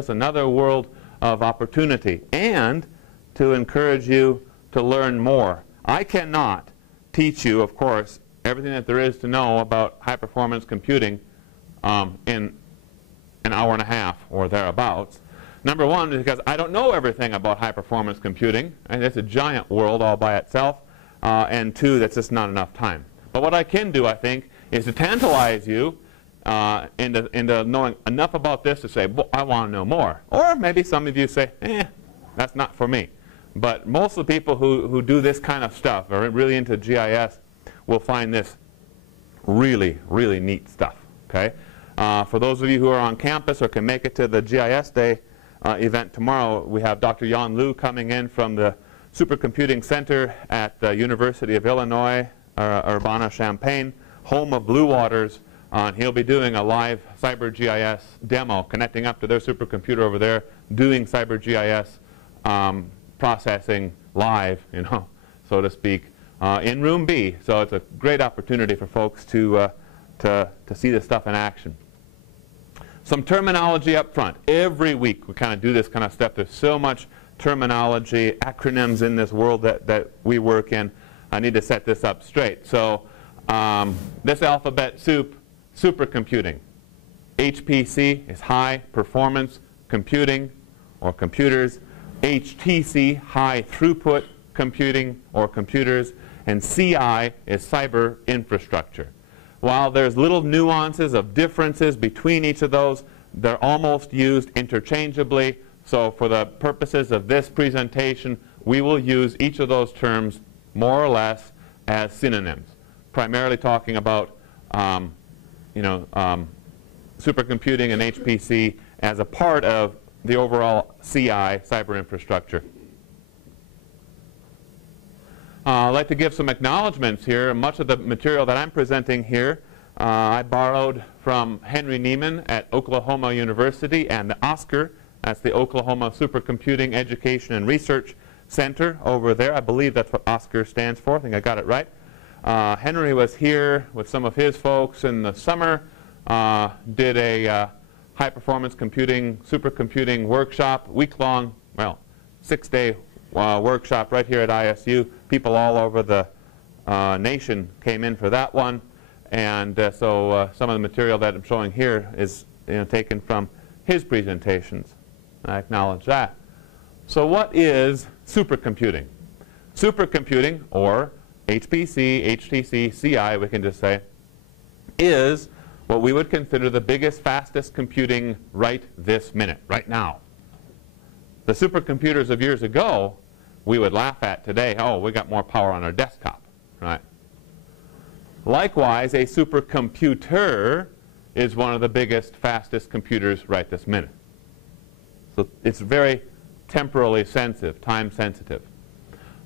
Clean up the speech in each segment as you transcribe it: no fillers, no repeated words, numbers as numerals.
It's another world of opportunity, and to encourage you to learn more. I cannot teach you, of course, everything that there is to know about high-performance computing in an hour and a half or thereabouts. Number one, because I don't know everything about high-performance computing, and it's a giant world all by itself. And two, that's just not enough time. But what I can do, I think, is to tantalize you into knowing enough about this to say, well, I want to know more. Or maybe some of you say, that's not for me. But most of the people who do this kind of stuff, or really into GIS, will find this really, really neat stuff. Okay? For those of you who are on campus or can make it to the GIS Day event tomorrow, we have Dr. Yan Liu coming in from the Supercomputing Center at the University of Illinois, Urbana-Champaign, home of Blue Waters. He'll be doing a live Cyber GIS demo, connecting up to their supercomputer over there, doing Cyber GIS processing live, so to speak, in Room B. So it's a great opportunity for folks to see this stuff in action. Some terminology up front. Every week we kind of do this kind of stuff. There's so much terminology, acronyms in this world that we work in. I need to set this up straight. So this alphabet soup, supercomputing. HPC is high performance computing or computers. HTC, high throughput computing or computers. And CI is cyber infrastructure. While there's little nuances of differences between each of those, they're almost used interchangeably. So for the purposes of this presentation, we will use each of those terms more or less as synonyms, primarily talking about supercomputing and HPC as a part of the overall CI, cyber infrastructure. I'd like to give some acknowledgements here. Much of the material that I'm presenting here I borrowed from Henry Neiman at Oklahoma University and the OSCER. That's the Oklahoma Supercomputing Education and Research Center over there. I believe that's what OSCER stands for. I think I got it right. Henry was here with some of his folks in the summer, did a high-performance computing, supercomputing workshop, week-long, well, 6-day workshop right here at ISU. People all over the nation came in for that one. And so some of the material that I'm showing here is taken from his presentations. I acknowledge that. So what is supercomputing? Supercomputing, or HPC, HTC, CI, we can just say, is what we would consider the biggest, fastest computing right this minute, right now. The supercomputers of years ago, we would laugh at today. Oh, we got more power on our desktop, right? Likewise, a supercomputer is one of the biggest, fastest computers right this minute. So it's very temporally sensitive, time sensitive.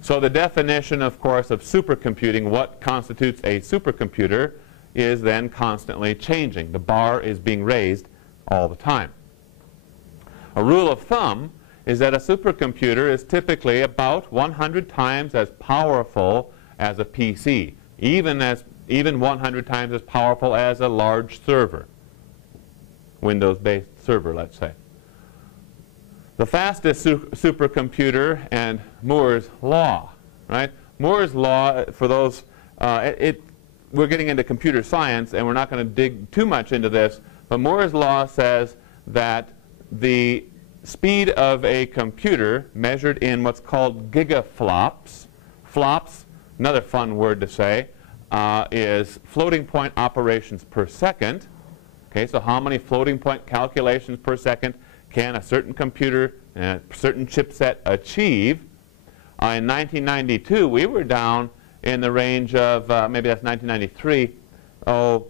So the definition, of course, of supercomputing, what constitutes a supercomputer, is then constantly changing. The bar is being raised all the time. A rule of thumb is that a supercomputer is typically about 100 times as powerful as a PC, even 100 times as powerful as a large server, Windows-based server, let's say. The fastest supercomputer and Moore's law, right? Moore's law, for those, we're getting into computer science, and we're not going to dig too much into this, but Moore's law says that the speed of a computer measured in what's called gigaflops, flops, another fun word to say, is floating point operations per second. Okay, so how many floating point calculations per second can a certain computer and a certain chipset achieve? In 1992, we were down in the range of, maybe that's 1993, what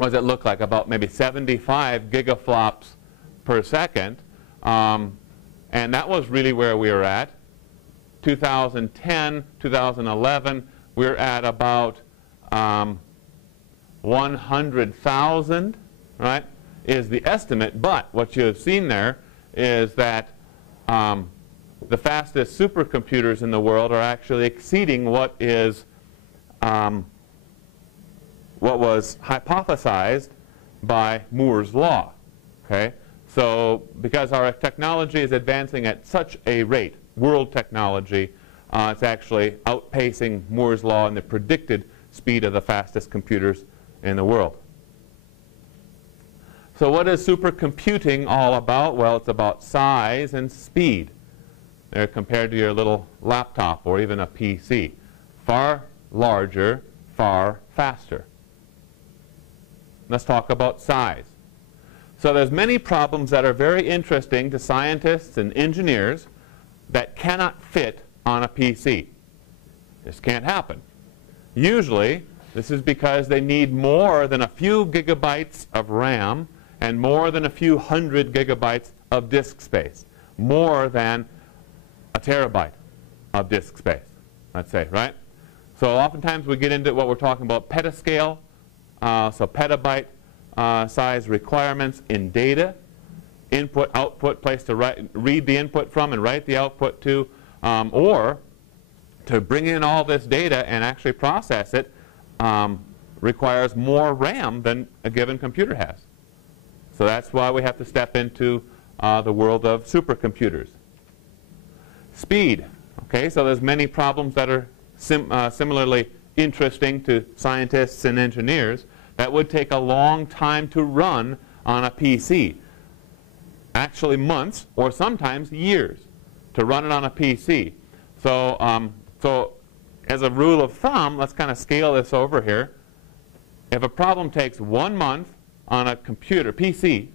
does it look like? About maybe 75 gigaflops per second. And that was really where we were at. 2010, 2011, we're at about 100,000, right, is the estimate. But what you have seen there is that the fastest supercomputers in the world are actually exceeding what is what was hypothesized by Moore's law. Okay, So because our technology is advancing at such a rate, world technology, it's actually outpacing Moore's law and the predicted speed of the fastest computers in the world. So what is supercomputing all about? Well, it's about size and speed. They're compared to your little laptop or even a PC. Far larger, far faster. Let's talk about size. So there's many problems that are very interesting to scientists and engineers that cannot fit on a PC. This can't happen. Usually, this is because they need more than a few gigabytes of RAM and more than a few hundred gigabytes of disk space. More than a terabyte of disk space, let's say, right? So oftentimes we get into what we're talking about petascale, so petabyte size requirements in data, input, output, place to read the input from and write the output to, or to bring in all this data and actually process it requires more RAM than a given computer has. So that's why we have to step into the world of supercomputers. Speed. Okay, so there's many problems that are similarly interesting to scientists and engineers that would take a long time to run on a PC. Actually months or sometimes years to run it on a PC. So, so as a rule of thumb, let's kind of scale this over here. If a problem takes 1 month on a computer, PC,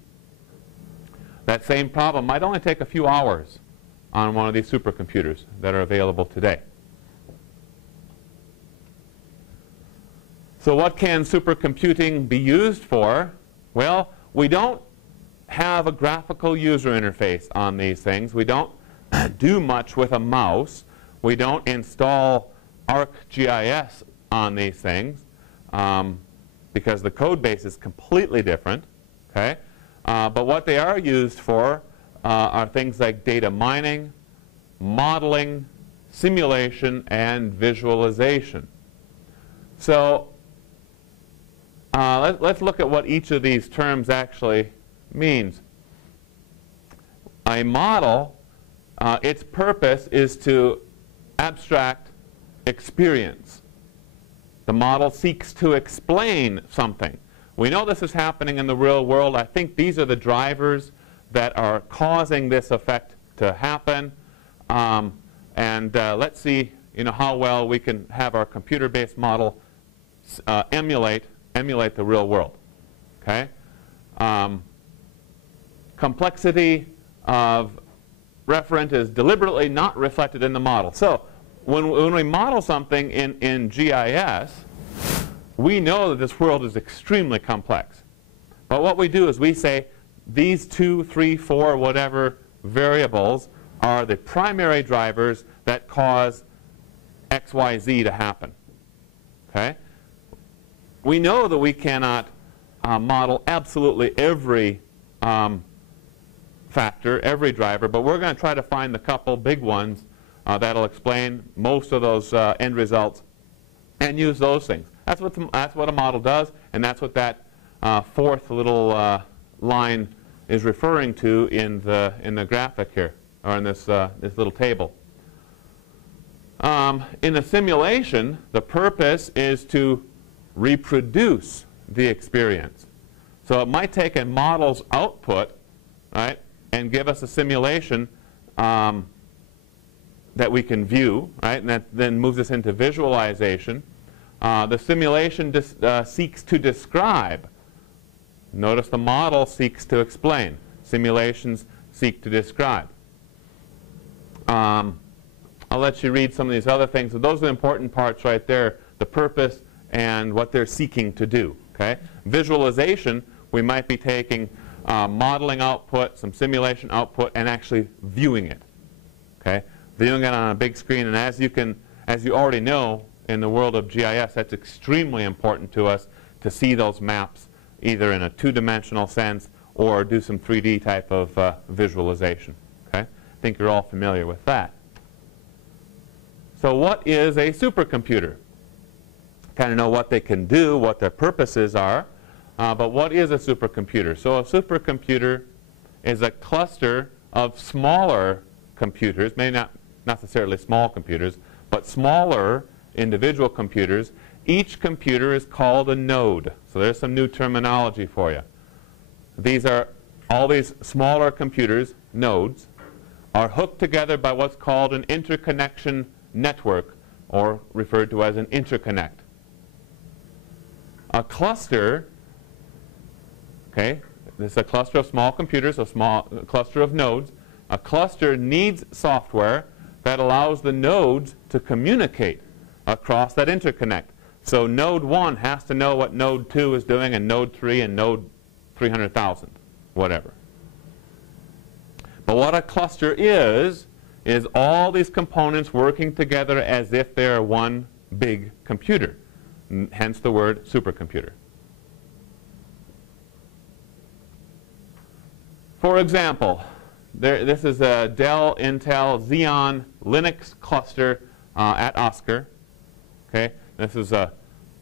that same problem might only take a few hours on one of these supercomputers that are available today. So what can supercomputing be used for? Well, we don't have a graphical user interface on these things. We don't do much with a mouse. We don't install ArcGIS on these things because the code base is completely different. Okay? But what they are used for are things like data mining, modeling, simulation, and visualization. So let's look at what each of these terms actually means. A model, its purpose is to abstract experience. The model seeks to explain something. We know this is happening in the real world. I think these are the drivers that are causing this effect to happen. Let's see, how well we can have our computer-based model emulate the real world. Okay? Complexity of referent is deliberately not reflected in the model. So when we model something in GIS, we know that this world is extremely complex. But what we do is we say these 2, 3, 4, whatever variables are the primary drivers that cause X, Y, Z to happen. Okay? We know that we cannot model absolutely every factor, every driver, but we're going to try to find the couple big ones that'll explain most of those end results and use those things. That's what a model does, and that's what that fourth little line is referring to in the graphic here, or in this little table. In a simulation, the purpose is to reproduce the experience. So it might take a model's output, right, and give us a simulation that we can view, right, and that then moves us into visualization. The simulation seeks to describe. Notice the model seeks to explain. Simulations seek to describe. I'll let you read some of these other things. So those are the important parts right there, the purpose and what they're seeking to do. Okay? Visualization, we might be taking modeling output, some simulation output, and actually viewing it. Okay? Viewing it on a big screen, and as you already know, in the world of GIS, that's extremely important to us to see those maps either in a two-dimensional sense or do some 3D type of visualization. Okay? I think you're all familiar with that. So what is a supercomputer? Kind of know what they can do, what their purposes are, but what is a supercomputer? So a supercomputer is a cluster of smaller computers, maybe not necessarily small computers, but smaller individual computers. Each computer is called a node. So there's some new terminology for you. These are all these smaller computers, nodes, are hooked together by what's called an interconnection network, or referred to as an interconnect. A cluster, okay, this is a cluster of small computers, a cluster of nodes. A cluster needs software that allows the nodes to communicate across that interconnect. So node 1 has to know what node 2 is doing, and node 3 and node 300,000, whatever. But what a cluster is all these components working together as if they're one big computer. Hence the word supercomputer. For example, this is a Dell, Intel, Xeon, Linux cluster at Oscar. Okay, this is a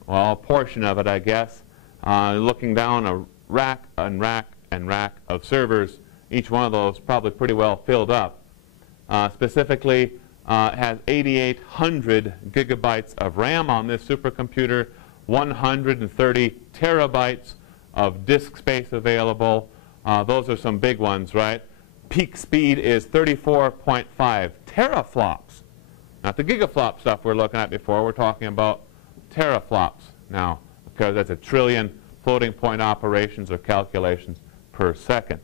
portion of it, I guess. Looking down a rack and rack and rack of servers, each one of those probably pretty well filled up. Specifically, has 8,800 gigabytes of RAM on this supercomputer, 130 terabytes of disk space available. Those are some big ones, right? Peak speed is 34.5 teraflops. Not the gigaflop stuff we're looking at before. We're talking about teraflops now, because that's a trillion floating point operations or calculations per second.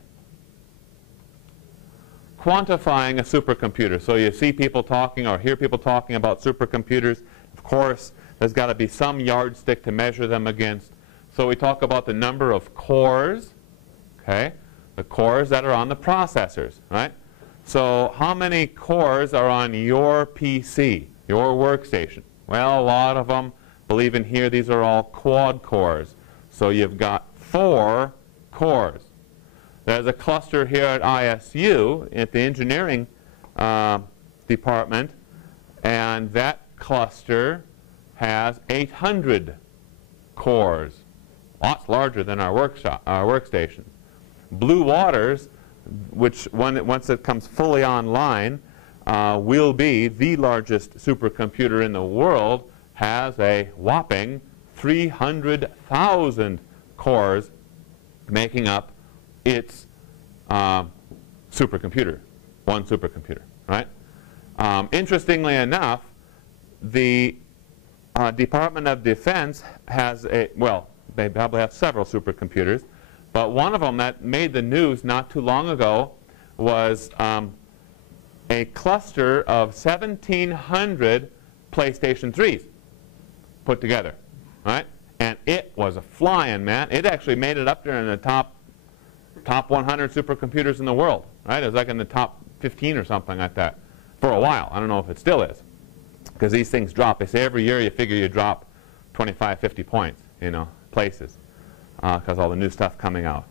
Quantifying a supercomputer. So you see people talking or hear people talking about supercomputers. Of course, there's got to be some yardstick to measure them against. So we talk about the number of cores, okay? The cores that are on the processors, right? So how many cores are on your PC, your workstation? Well, a lot of them, believe in here, these are all quad cores. So you've got 4 cores. There's a cluster here at ISU, at the engineering department, and that cluster has 800 cores, lots larger than our workstations. Blue Waters, which once it comes fully online, will be the largest supercomputer in the world, has a whopping 300,000 cores making up its supercomputer, one supercomputer, right? Interestingly enough, the Department of Defense has they probably have several supercomputers, but one of them that made the news not too long ago was a cluster of 1,700 PlayStation 3s put together, right? And it was a flying, man. It actually made it up there in the top 100 supercomputers in the world, right? It was like in the top 15 or something like that for a while. I don't know if it still is, because these things drop. They say every year you figure you drop 25, 50 points, places, because all the new stuff coming out.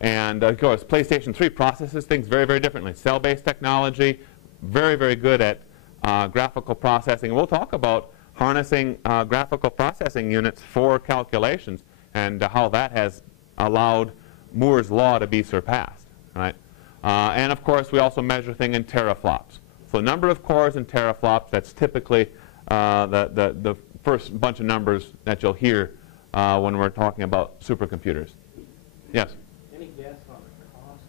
And of course, PlayStation 3 processes things very, very differently. Cell-based technology, very, very good at graphical processing. We'll talk about harnessing graphical processing units for calculations and how that has allowed Moore's law to be surpassed, right? And of course, we also measure things in teraflops. So number of cores in teraflops, that's typically the first bunch of numbers that you'll hear when we're talking about supercomputers. Yes? Any guess on the cost?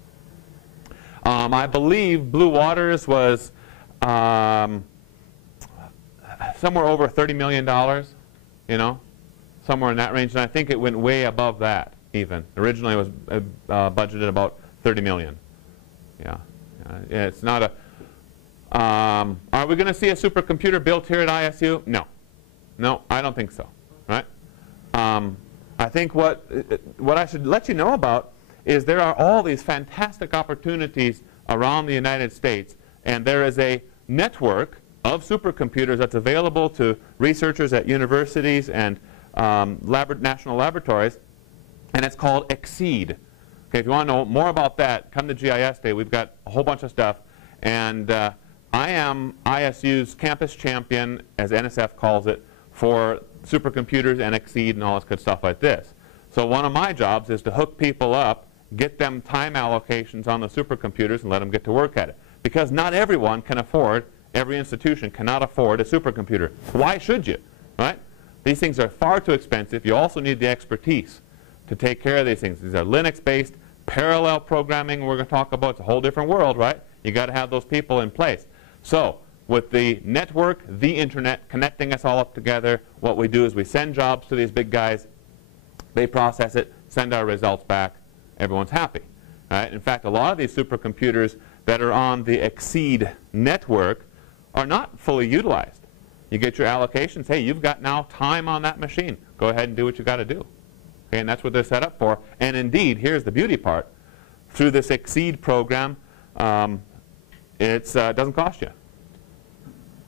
I believe Blue Waters was somewhere over $30 million, somewhere in that range. And I think it went way above that even. Originally it was budgeted about $30 million. Yeah. It's not a... are we going to see a supercomputer built here at ISU? No. No, I don't think so. Right? I think what I should let you know about is there are all these fantastic opportunities around the United States, and there is a network of supercomputers that's available to researchers at universities and national laboratories, and it's called Exceed. Okay, if you want to know more about that, come to GIS Day. We've got a whole bunch of stuff, and I am ISU's campus champion, as NSF calls it, for supercomputers and Exceed and all this good stuff like this. So one of my jobs is to hook people up get them time allocations on the supercomputers and let them get to work at it. Because not everyone can afford, every institution cannot afford a supercomputer. Why should you, right? These things are far too expensive. You also need the expertise to take care of these things. These are Linux-based, parallel programming we're going to talk about. It's a whole different world, right? You've got to have those people in place. So with the network, the internet, connecting us all up together, what we do is we send jobs to these big guys. They process it, send our results back. Everyone's happy. Right? In fact, a lot of these supercomputers that are on the Exceed network are not fully utilized. You get your allocations. Hey, you've got now time on that machine. Go ahead and do what you've got to do. Okay, and that's what they're set up for. And indeed, here's the beauty part. Through this Exceed program, it doesn't cost you.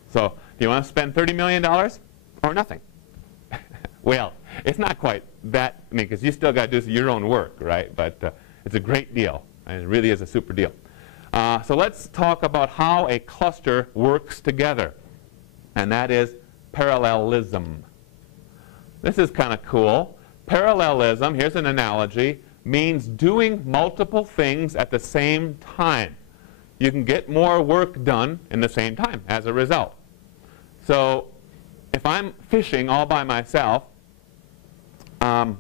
So do you want to spend $30 million or nothing? Well, it's not quite that, I mean, because you still got to do your own work, right? But it's a great deal, and it really is a super deal. So let's talk about how a cluster works together, and that is parallelism. This is kind of cool. Parallelism, here's an analogy, means doing multiple things at the same time. You can get more work done in the same time as a result. So if I'm fishing all by myself, I'm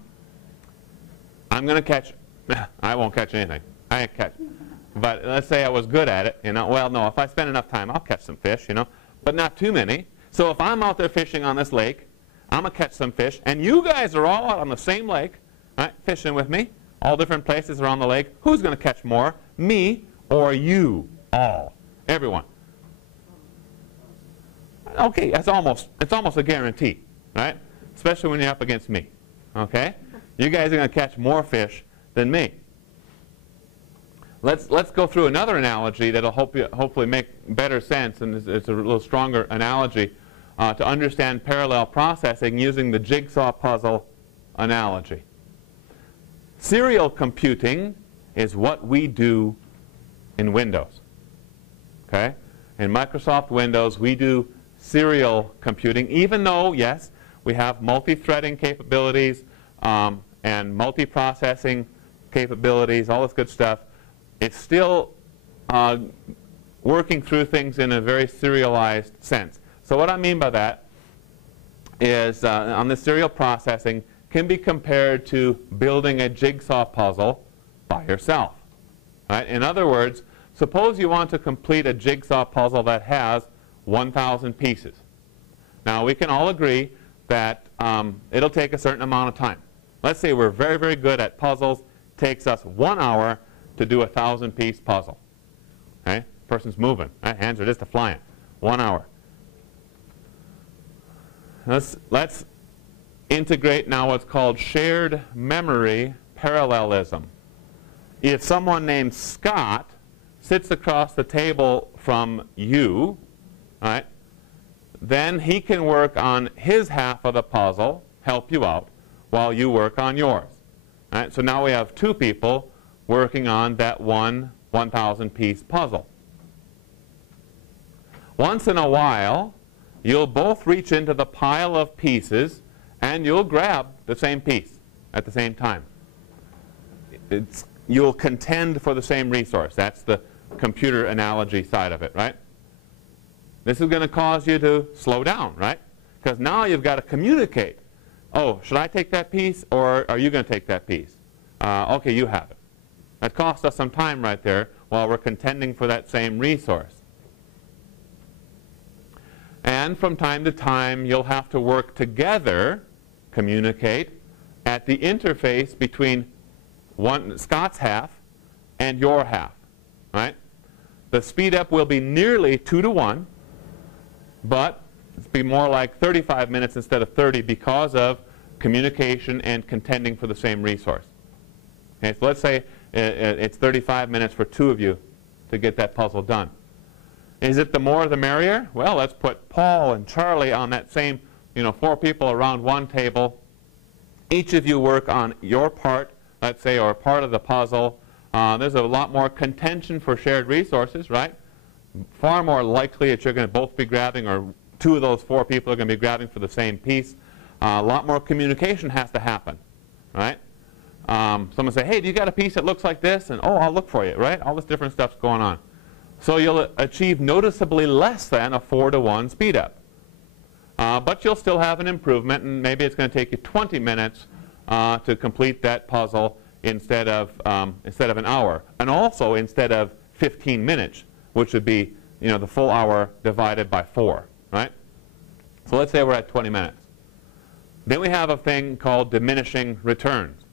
going to catch, I won't catch anything. I ain't catch. But let's say I was good at it, you know. Well, no, if I spend enough time, I'll catch some fish, you know, but not too many. So if I'm out there fishing on this lake, I'm going to catch some fish, and you guys are all out on the same lake, right, fishing with me, all different places around the lake. Who's going to catch more, me or you all? Everyone. Okay, it's almost a guarantee, right? Especially when you're up against me. Okay? You guys are going to catch more fish than me. Let's go through another analogy that'll hopefully make better sense, and it's a little stronger analogy to understand parallel processing using the jigsaw puzzle analogy. Serial computing is what we do in Windows. Okay? In Microsoft Windows, we do serial computing, even though, yes, we have multi-threading capabilities and multi-processing capabilities, all this good stuff. It's still working through things in a very serialized sense. So what I mean by that is on the serial processing can be compared to building a jigsaw puzzle by yourself. Right? In other words, suppose you want to complete a jigsaw puzzle that has 1,000 pieces. Now we can all agree that it'll take a certain amount of time. Let's say we're very, very good at puzzles. It takes us 1 hour to do a 1,000-piece puzzle. Okay? Person's moving. Right? Hands are just a-flying. 1 hour. Let's integrate now what's called shared memory parallelism. If someone named Scott sits across the table from you, right, then he can work on his half of the puzzle, help you out, while you work on yours. Right? So now we have two people working on that one 1,000-piece puzzle. Once in a while, you'll both reach into the pile of pieces and you'll grab the same piece at the same time. You'll contend for the same resource. That's the computer analogy side of it, right? This is going to cause you to slow down, right? Because now you've got to communicate. Oh, should I take that piece or are you going to take that piece? Okay, you have it. That cost us some time right there while we're contending for that same resource. And from time to time, you'll have to work together, communicate, at the interface between Scott's half and your half. Right? The speed up will be nearly 2 to 1, but it'll be more like 35 minutes instead of 30 because of communication and contending for the same resource. Okay, so let's say it's 35 minutes for two of you to get that puzzle done. Is it the more the merrier? Well, let's put Paul and Charlie on that same, 4 people around one table. Each of you work on your part, let's say, or part of the puzzle. There's a lot more contention for shared resources, right? Far more likely that you're going to both be grabbing, or 2 of those 4 people are going to be grabbing for the same piece. A lot more communication has to happen, right? Someone say, hey, do you got a piece that looks like this? And oh, I'll look for you, right? All this different stuff's going on. So you'll achieve noticeably less than a 4-to-1 speed up. But you'll still have an improvement, and maybe it's going to take you 20 minutes to complete that puzzle instead of an hour, and also instead of 15 minutes, which would be the full hour divided by 4, right? So let's say we're at 20 minutes. Then we have a thing called diminishing returns.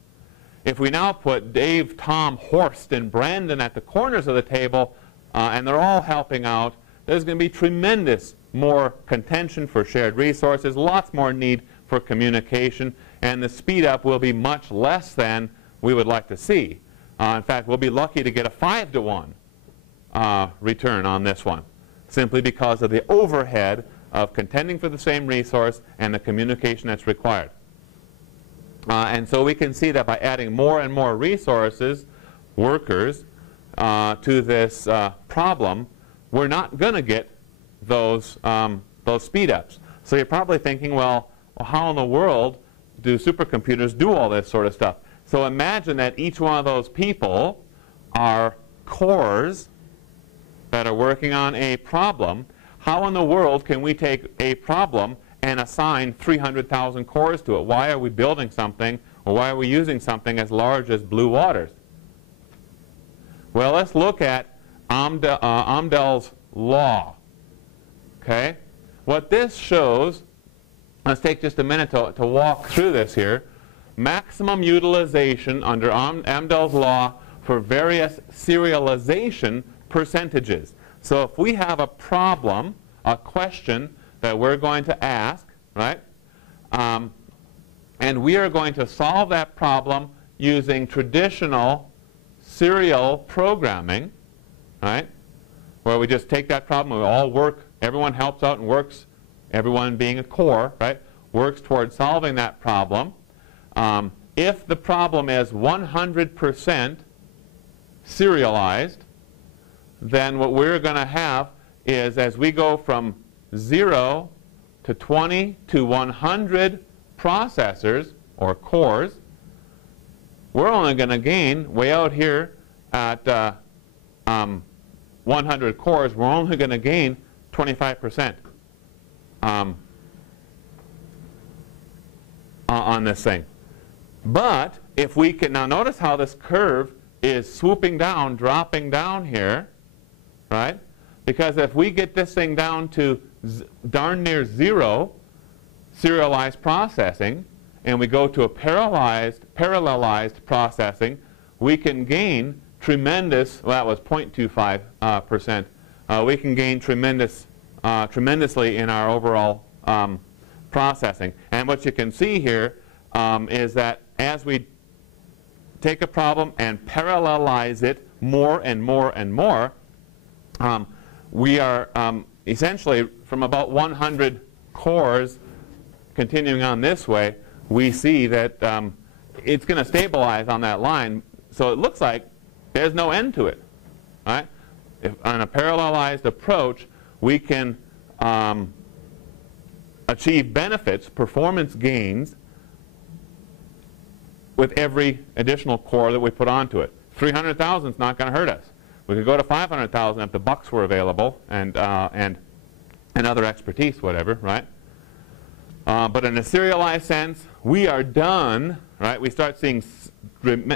If we now put Dave, Tom, Horst, and Brandon at the corners of the table, and they're all helping out, there's going to be tremendous more contention for shared resources, lots more need for communication, and the speed up will be much less than we would like to see. In fact, we'll be lucky to get a 5-to-1 return on this one, simply because of the overhead of contending for the same resource and the communication that's required. And so we can see that by adding more and more resources, workers, to this problem, we're not going to get those speed ups. So you're probably thinking, well, how in the world do supercomputers do all this sort of stuff? So imagine that each one of those people are cores that are working on a problem. How in the world can we take a problem and assign 300,000 cores to it? Why are we building something, or why are we using something as large as blue waters? Well, let's look at Amdahl's law. Okay? What this shows, let's take just a minute to walk through this here. Maximum utilization under Amdahl's law for various serialization percentages. So if we have a problem, a question that we're going to ask, right? And we are going to solve that problem using traditional serial programming, right? Where we just take that problem, we all work, everyone helps out and works, everyone being a core, right? Works towards solving that problem. If the problem is 100% serialized, then what we're going to have is, as we go from 0 to 20 to 100 processors, or cores, we're only going to gain, way out here at 100 cores, we're only going to gain 25% on this thing. But if we can, now notice how this curve is swooping down, dropping down here, right? Because if we get this thing down to darn near 0 serialized processing, and we go to a parallelized processing, we can gain tremendous, well, that was 0.25%. We can gain tremendously in our overall processing. And what you can see here is that as we take a problem and parallelize it more and more and more, we are essentially from about 100 cores continuing on this way, we see that it's going to stabilize on that line. So it looks like there's no end to it. Right? If on a parallelized approach, we can achieve benefits, performance gains, with every additional core that we put onto it. 300,000 is not going to hurt us. We could go to 500,000 if the bucks were available and other expertise, whatever, right? But in a serialized sense, we are done, right? We start seeing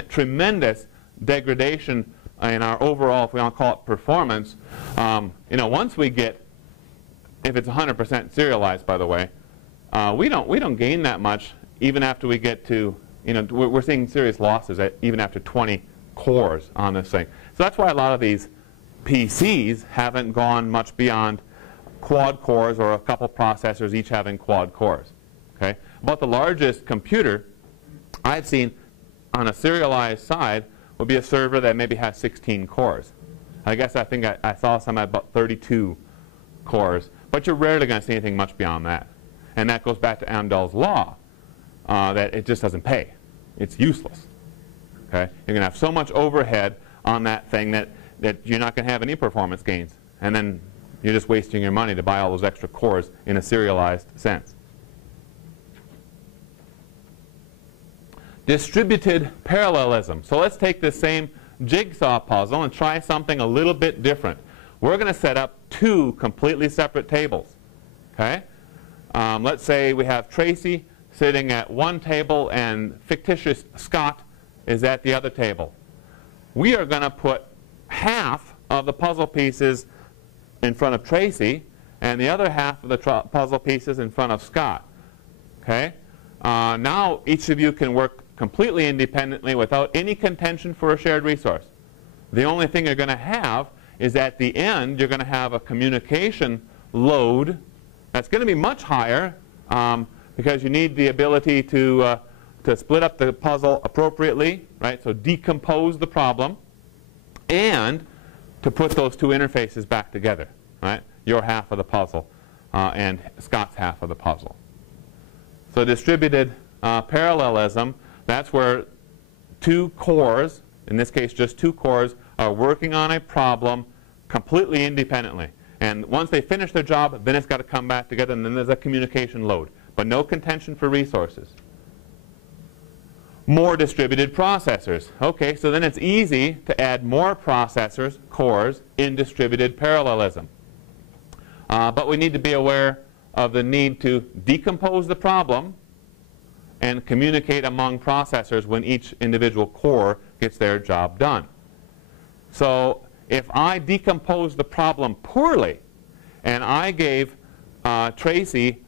tremendous degradation in our overall, if we want to call it performance. Once we get, if it's 100% serialized, by the way, we don't gain that much even after we get to, we're seeing serious losses even after 20 cores on this thing. So that's why a lot of these PCs haven't gone much beyond quad cores or a couple processors each having quad cores. Okay? About the largest computer I've seen on a serialized side would be a server that maybe has 16 cores. I think I saw some at about 32 cores, but you're rarely going to see anything much beyond that. And that goes back to Amdahl's law, that it just doesn't pay. It's useless. Okay? You're going to have so much overhead on that thing that you're not going to have any performance gains. And then you're just wasting your money to buy all those extra cores in a serialized sense. Distributed parallelism. So let's take this same jigsaw puzzle and try something a little bit different. We're going to set up two completely separate tables. Okay? Let's say we have Tracy sitting at one table and fictitious Scott is at the other table. We are going to put half of the puzzle pieces in front of Tracy and the other half of the puzzle pieces in front of Scott. Okay? Now each of you can work completely independently without any contention for a shared resource. The only thing you're going to have is at the end you're going to have a communication load that's going to be much higher because you need the ability to split up the puzzle appropriately, right? So decompose the problem and to put those two interfaces back together, right? Your half of the puzzle and Scott's half of the puzzle. So distributed parallelism, that's where two cores, in this case just two cores, are working on a problem completely independently. And once they finish their job, then it's got to come back together, and then there's a communication load. But no contention for resources. More distributed processors. Okay, so then it's easy to add more processors, cores, in distributed parallelism. But we need to be aware of the need to decompose the problem and communicate among processors when each individual core gets their job done. So if I decompose the problem poorly and I gave Tracy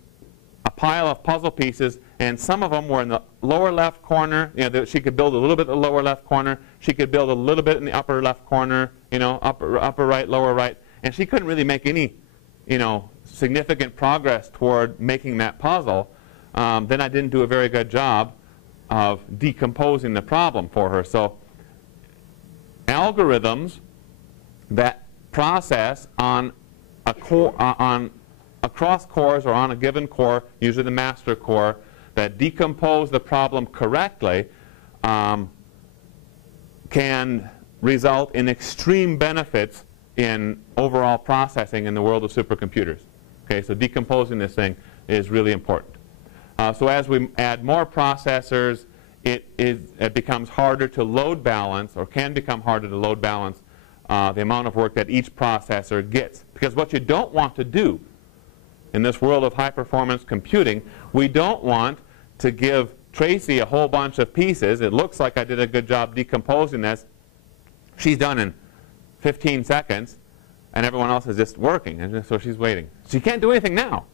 a pile of puzzle pieces and some of them were in the lower left corner, you know, she could build a little bit in the lower left corner, she could build a little bit in the upper left corner, you know, upper right, lower right, and she couldn't really make any, you know, significant progress toward making that puzzle, then I didn't do a very good job of decomposing the problem for her. So algorithms that process on a core, across cores or on a given core, usually the master core, that decompose the problem correctly can result in extreme benefits in overall processing in the world of supercomputers. Okay, so decomposing this thing is really important. So as we add more processors, it becomes harder to load balance, or can become harder to load balance the amount of work that each processor gets. Because what you don't want to do in this world of high-performance computing, we don't want to give Tracy a whole bunch of pieces. It looks like I did a good job decomposing this. She's done in 15 seconds, and everyone else is just working, and so she's waiting. She can't do anything now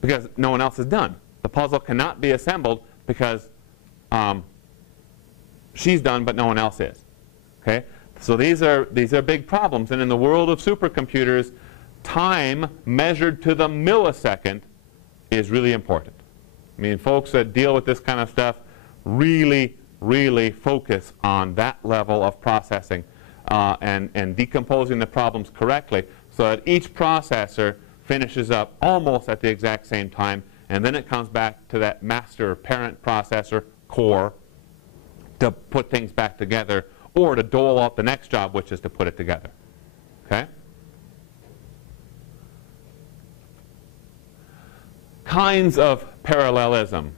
because no one else is done. The puzzle cannot be assembled because she's done, but no one else is. Okay? So these are big problems, and in the world of supercomputers, time measured to the millisecond is really important. I mean, folks that deal with this kind of stuff really, really focus on that level of processing and decomposing the problems correctly so that each processor finishes up almost at the exact same time, and then it comes back to that master parent processor core to put things back together or to dole out the next job, which is to put it together. Okay? Kinds of parallelism.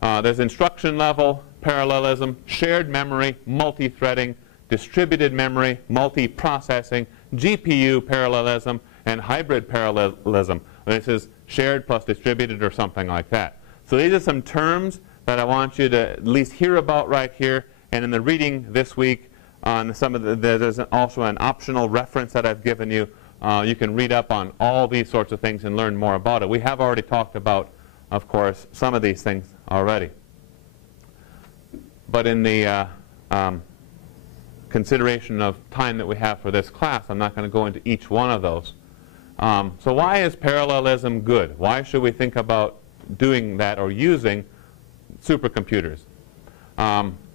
There's instruction level parallelism, shared memory, multi-threading, distributed memory, multi-processing, GPU parallelism, and hybrid parallelism. This is shared plus distributed or something like that. So these are some terms that I want you to at least hear about right here. And in the reading this week, on there's also an optional reference that I've given you. You can read up on all these sorts of things and learn more about it. We have already talked about, of course, some of these things already. But in the consideration of time that we have for this class, I'm not going to go into each one of those. So why is parallelism good? Why should we think about doing that or using supercomputers?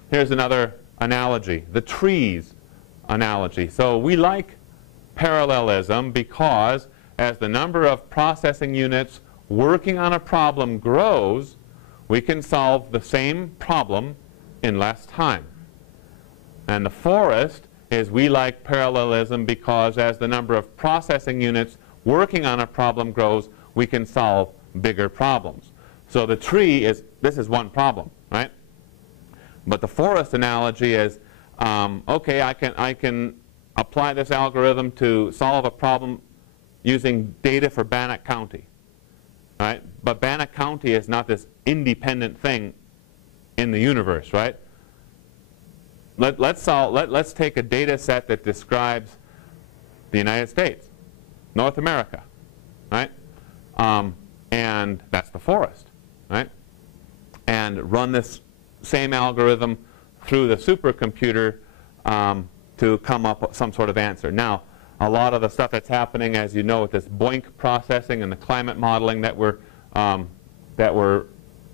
Here's another analogy, the trees analogy. So we like parallelism because as the number of processing units working on a problem grows, we can solve the same problem in less time. And the forest is we like parallelism because as the number of processing units working on a problem grows, we can solve bigger problems. So the tree is, this is one problem, right? But the forest analogy is, okay, I can apply this algorithm to solve a problem using data for Bannock County, right? But Bannock County is not this independent thing in the universe, right? Let's take a data set that describes the United States, North America, right? And that's the forest, right? And run this same algorithm through the supercomputer to come up with some sort of answer. Now, a lot of the stuff that's happening, as you know, with this BOINC processing and the climate modeling that we're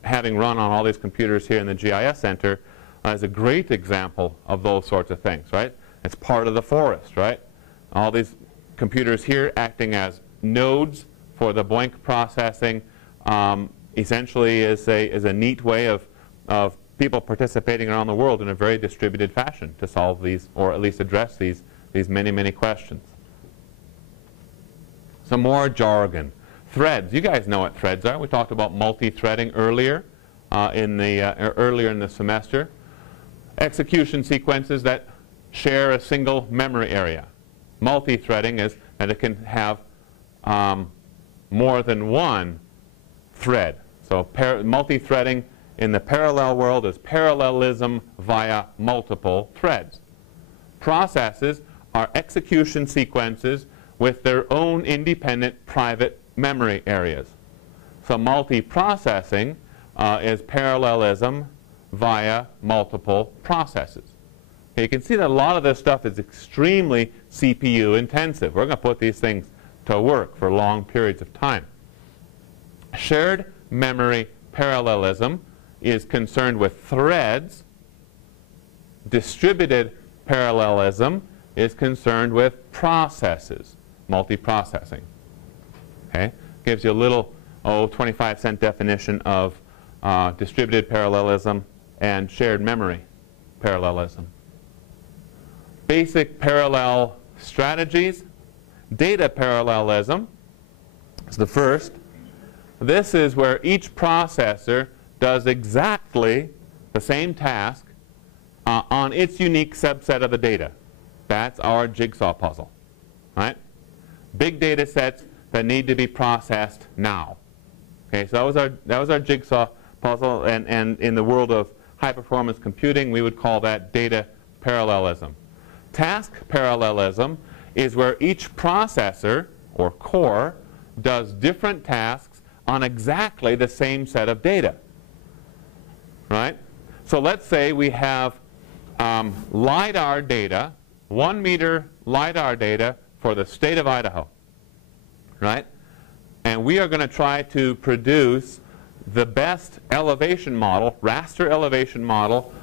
having run on all these computers here in the GIS Center is a great example of those sorts of things, right? It's part of the forest, right? All these computers here acting as nodes for the BOINC processing essentially is a neat way of people participating around the world in a very distributed fashion to solve these, or at least address these many, many questions. Some more jargon. Threads. You guys know what threads are. We talked about multi-threading earlier in the semester. Execution sequences that share a single memory area. Multi-threading is that it can have more than one thread. So multi-threading in the parallel world is parallelism via multiple threads. Processes are execution sequences with their own independent private memory areas. So multi-processing is parallelism via multiple processes. Okay, you can see that a lot of this stuff is extremely CPU intensive. We're going to put these things to work for long periods of time. Shared memory parallelism is concerned with threads. Distributed parallelism is concerned with processes, multiprocessing. Okay? Gives you a little 25-cent definition of distributed parallelism and shared memory parallelism. Basic parallel strategies. Data parallelism is the first. This is where each processor does exactly the same task on its unique subset of the data. That's our jigsaw puzzle, right? Big data sets that need to be processed now. Okay, so that was our jigsaw puzzle, and in the world of high-performance computing, we would call that data parallelism. Task parallelism is where each processor, or core, does different tasks on exactly the same set of data. Right? So let's say we have LiDAR data, 1 meter LiDAR data for the state of Idaho. Right? And we are going to try to produce the best elevation model, raster elevation model,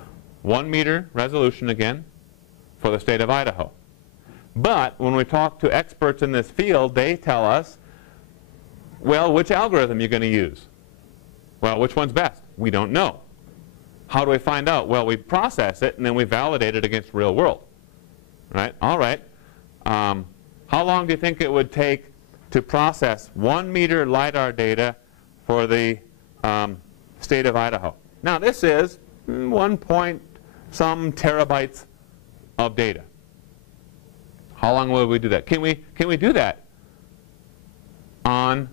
1 meter resolution again, for the state of Idaho. But when we talk to experts in this field, they tell us, well, which algorithm are you going to use? Well, which one's best? We don't know. How do we find out? Well, we process it and then we validate it against real world. Right? All right. How long do you think it would take to process 1 meter LiDAR data for the state of Idaho? Now, this is 1 point some terabytes of data. How long will we do that? Can we do that on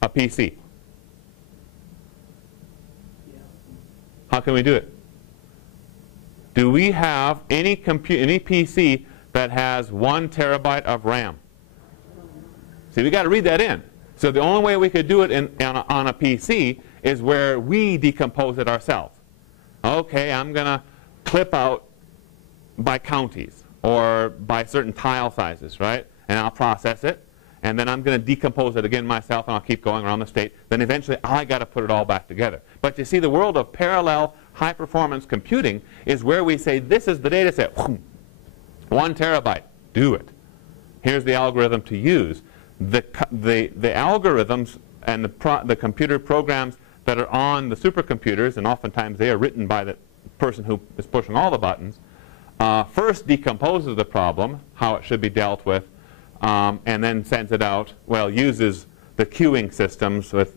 a PC? Yeah. How can we do it? Do we have any PC that has 1 terabyte of RAM? See, we got to read that in. So the only way we could do it on a PC is where we decompose it ourselves. Okay, I'm going to clip out by counties or by certain tile sizes, right? And I'll process it. And then I'm going to decompose it again myself, and I'll keep going around the state. Then eventually, I got to put it all back together. But you see, the world of parallel high-performance computing is where we say, this is the data set. 1 terabyte. Do it. Here's the algorithm to use. The algorithms and the computer programs that are on the supercomputers, and oftentimes they are written by the person who is pushing all the buttons, first decomposes the problem, how it should be dealt with, and then sends it out, well, uses the queuing systems with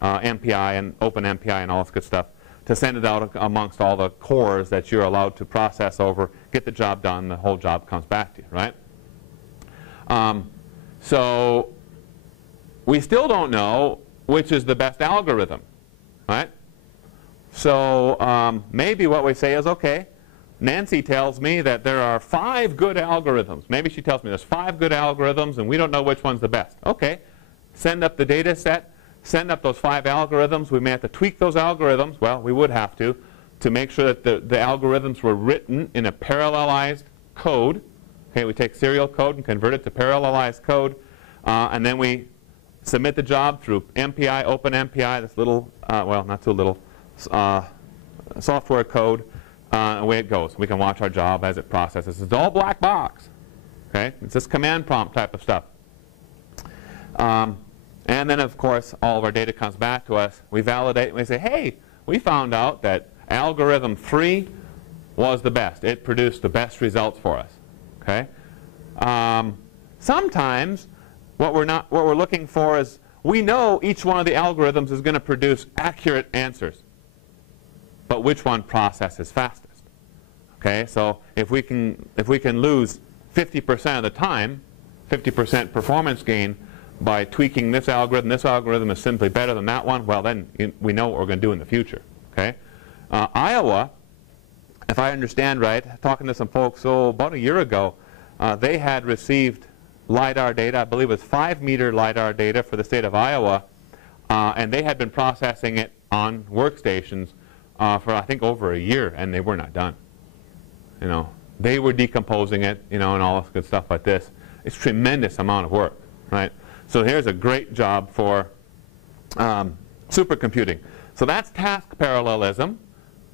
MPI and OpenMPI and all this good stuff to send it out amongst all the cores that you're allowed to process over, get the job done, the whole job comes back to you, right? So we still don't know which is the best algorithm, right? So maybe what we say is, okay, Nancy tells me that there are 5 good algorithms. Maybe she tells me there's 5 good algorithms and we don't know which one's the best. Okay, send up the data set, send up those 5 algorithms. We may have to tweak those algorithms. Well, we would have to make sure that the algorithms were written in a parallelized code. Okay, we take serial code and convert it to parallelized code, and then we submit the job through MPI, OpenMPI, this little, well, not too little, software code. Away it goes. We can watch our job as it processes. It's all black box. Okay, it's this command prompt type of stuff. And then, of course, all of our data comes back to us. We validate and we say, hey, we found out that algorithm 3 was the best. It produced the best results for us. Okay. Sometimes what we're looking for is we know each one of the algorithms is going to produce accurate answers. But which one processes fastest? Okay, so if we can lose 50% of the time, 50% performance gain by tweaking this algorithm is simply better than that one, well then we know what we're going to do in the future. Okay, Iowa, if I understand right, talking to some folks about a year ago, they had received LiDAR data, I believe it was 5-meter LiDAR data for the state of Iowa, and they had been processing it on workstations for I think over a year, and they were not done. You know, they were decomposing it, you know, and all this good stuff like this. It's a tremendous amount of work, right? So here's a great job for supercomputing. So that's task parallelism,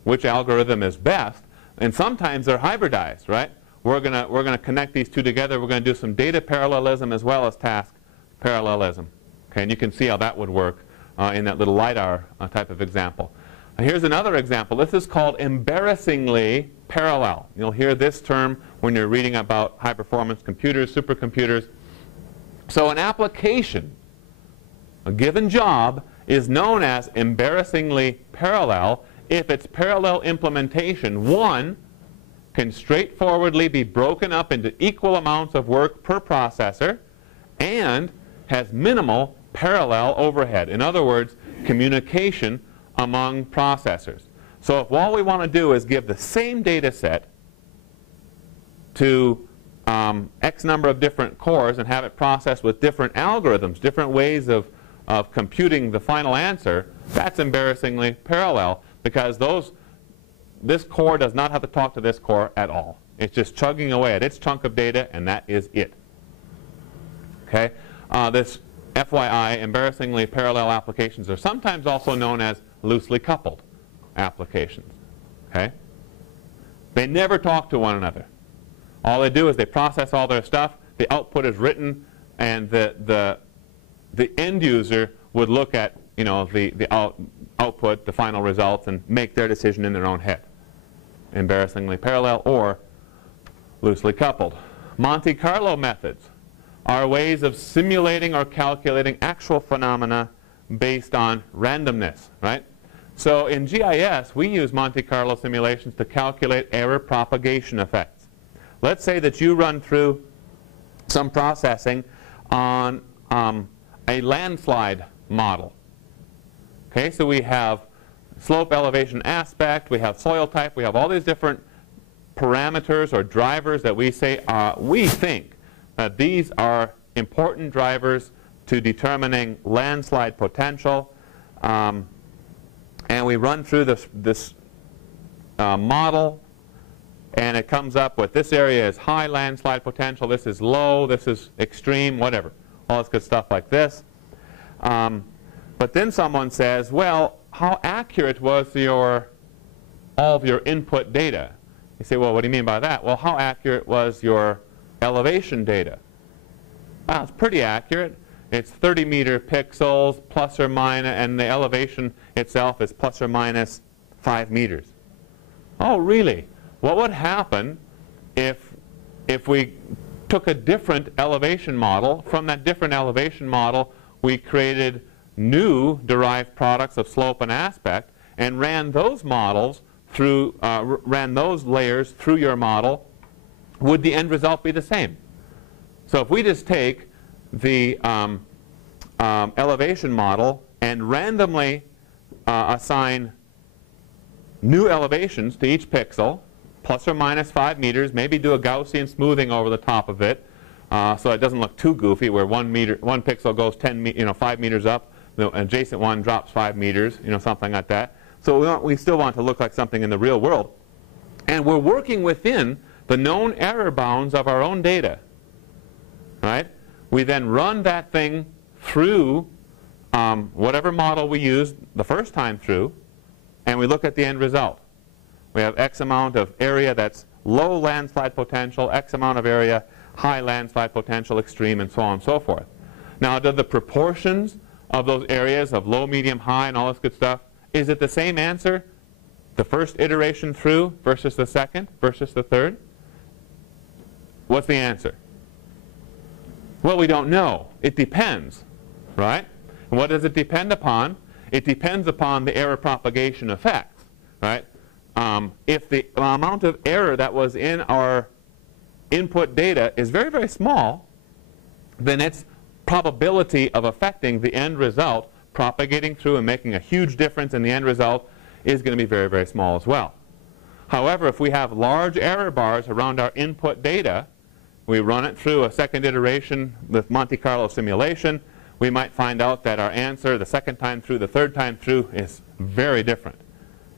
which algorithm is best, and sometimes they're hybridized, right? We're gonna connect these two together. We're gonna do some data parallelism as well as task parallelism. Okay, and you can see how that would work in that little LiDAR type of example. Here's another example. This is called embarrassingly parallel. You'll hear this term when you're reading about high-performance computers, supercomputers. So an application, a given job, is known as embarrassingly parallel if its parallel implementation, 1, can straightforwardly be broken up into equal amounts of work per processor and has minimal parallel overhead. In other words, communication among processors. So if all we want to do is give the same data set to X number of different cores and have it processed with different algorithms, different ways of computing the final answer, that's embarrassingly parallel because this core does not have to talk to this core at all. It's just chugging away at its chunk of data, and that is it. Okay? This FYI, embarrassingly parallel applications are sometimes also known as loosely coupled applications. Okay? They never talk to one another. All they do is they process all their stuff, the output is written, and the end user would look at, you know, the output, the final results, and make their decision in their own head. Embarrassingly parallel or loosely coupled. Monte Carlo methods are ways of simulating or calculating actual phenomena based on randomness, right? So in GIS, we use Monte Carlo simulations to calculate error propagation effects. Let's say that you run through some processing on a landslide model. Okay, so we have slope, elevation, aspect, we have soil type, we have all these different parameters or drivers that we say we think that these are important drivers to determining landslide potential. And we run through this model, and it comes up with this area is high landslide potential, this is low, this is extreme, whatever. All this good stuff like this. But then someone says, well, how accurate was all of your input data? You say, well, what do you mean by that? Well, how accurate was your elevation data? Well, it's pretty accurate. It's 30-meter pixels plus or minus, and the elevation itself is plus or minus 5 meters. Oh, really? What would happen if we took a different elevation model? From that different elevation model, we created new derived products of slope and aspect, and ran those models through, ran those layers through your model, would the end result be the same? So if we just take the elevation model and randomly assign new elevations to each pixel, plus or minus 5 meters, maybe do a Gaussian smoothing over the top of it, so it doesn't look too goofy, where one pixel goes 5 meters up, the adjacent one drops 5 meters, something like that. So we still want to look like something in the real world. And we're working within the known error bounds of our own data. Right? We then run that thing through whatever model we used the first time through, and we look at the end result. We have X amount of area that's low landslide potential, X amount of area, high landslide potential, extreme, and so on and so forth. Now, do the proportions of those areas of low, medium, high, and all this good stuff, is it the same answer the first iteration through versus the second versus the third? What's the answer? Well, we don't know. It depends, right? And what does it depend upon? It depends upon the error propagation effects, right? If the amount of error that was in our input data is very, very small, then its probability of affecting the end result, propagating through and making a huge difference in the end result, is going to be very, very small as well. However, if we have large error bars around our input data, we run it through a second iteration with Monte Carlo simulation, we might find out that our answer the second time through, the third time through, is very different.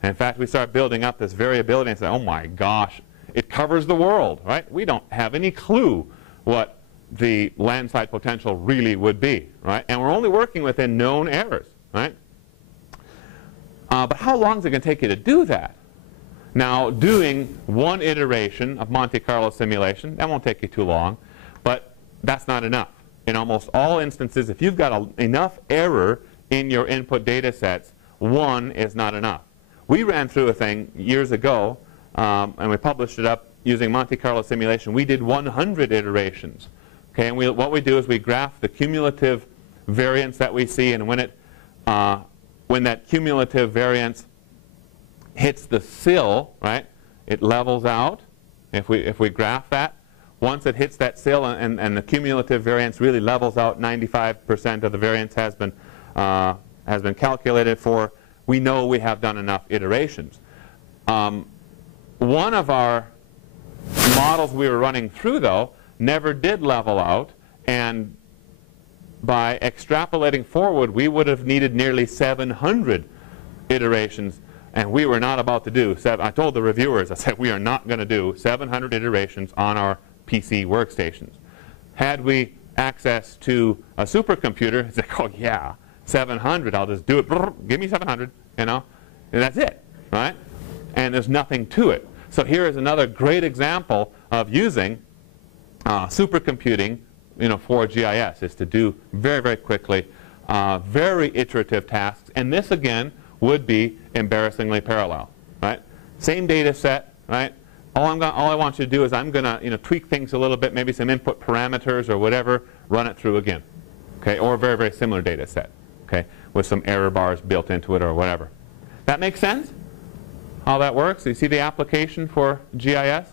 And in fact, we start building up this variability and say, oh my gosh, it covers the world, right? We don't have any clue what the landslide potential really would be, right? And we're only working within known errors, right? But how long is it going to take you to do that? Now, doing one iteration of Monte Carlo simulation, that won't take you too long, but that's not enough. In almost all instances, if you've got enough error in your input data sets, one is not enough. We ran through a thing years ago, and we published it up using Monte Carlo simulation. We did 100 iterations. Okay, and what we do is we graph the cumulative variance that we see, and when that cumulative variance hits the sill, right, it levels out. If we graph that, once it hits that sill and the cumulative variance really levels out, 95% of the variance has been calculated for, we know we have done enough iterations. One of our models we were running through, though, never did level out, and by extrapolating forward, we would have needed nearly 700 iterations, and we were not about to do I told the reviewers, I said, we are not going to do 700 iterations on our PC workstations. Had we access to a supercomputer, it's like, oh yeah, 700, I'll just do it, give me 700, and that's it, right? And there's nothing to it. So here is another great example of using supercomputing, for GIS, is to do very, very quickly, very iterative tasks. And this, again, would be embarrassingly parallel, right? Same data set, right? All I want you to do is I'm going to tweak things a little bit, maybe some input parameters or whatever, run it through again, okay? Or a very, very similar data set, okay, with some error bars built into it or whatever. That makes sense? How that works? You see the application for GIS?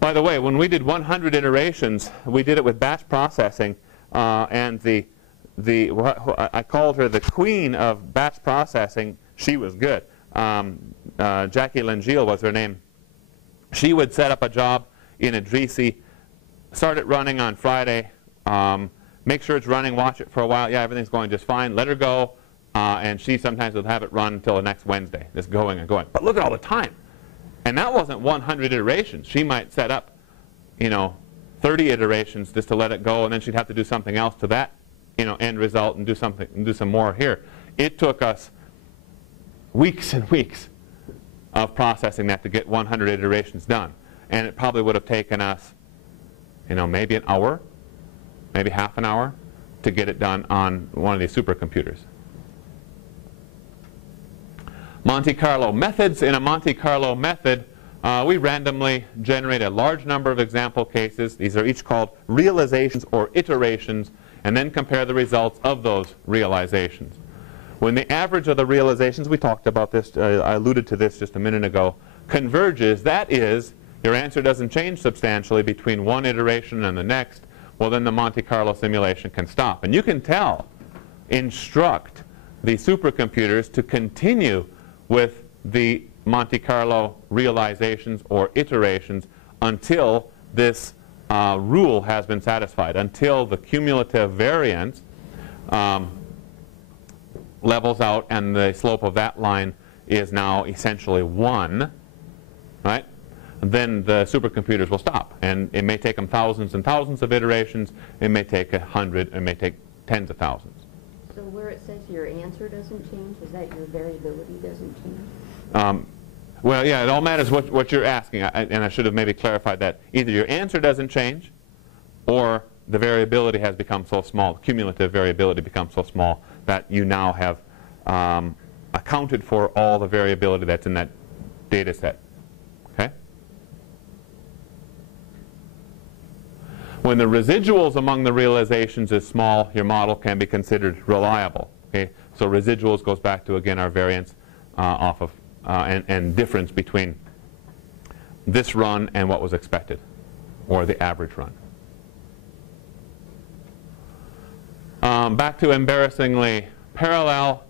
By the way, when we did 100 iterations, we did it with batch processing, and I called her the queen of batch processing. She was good. Jackie Langeal was her name. She would set up a job in Idrisi, start it running on Friday, make sure it's running, watch it for a while. Yeah, everything's going just fine. Let her go, and she sometimes would have it run until the next Wednesday, just going and going. But look at all the time. And that wasn't 100 iterations. She might set up, 30 iterations just to let it go, and then she'd have to do something else to that, end result, and do some more here. It took us weeks and weeks of processing that to get 100 iterations done. And it probably would have taken us, maybe an hour, maybe half an hour to get it done on one of these supercomputers. Monte Carlo methods. In a Monte Carlo method, we randomly generate a large number of example cases. These are each called realizations or iterations, and then compare the results of those realizations. when the average of the realizations, we talked about this, I alluded to this just a minute ago, converges, that is, your answer doesn't change substantially between one iteration and the next, well then the Monte Carlo simulation can stop. And you can instruct the supercomputers to continue with the Monte Carlo realizations or iterations until this rule has been satisfied, until the cumulative variance levels out and the slope of that line is now essentially 1, right? Then the supercomputers will stop. And it may take them thousands and thousands of iterations. It may take 100. It may take tens of thousands. So where it says your answer doesn't change, is that your variability doesn't change? Well, yeah, it all matters what you're asking. And I should have maybe clarified that. Either your answer doesn't change or the variability has become so small, cumulative variability becomes so small that you now have accounted for all the variability that's in that data set. Okay? When the residuals among the realizations is small, your model can be considered reliable. Okay? So residuals goes back to, again, our variance off of and difference between this run and what was expected, or the average run. Back to embarrassingly parallel.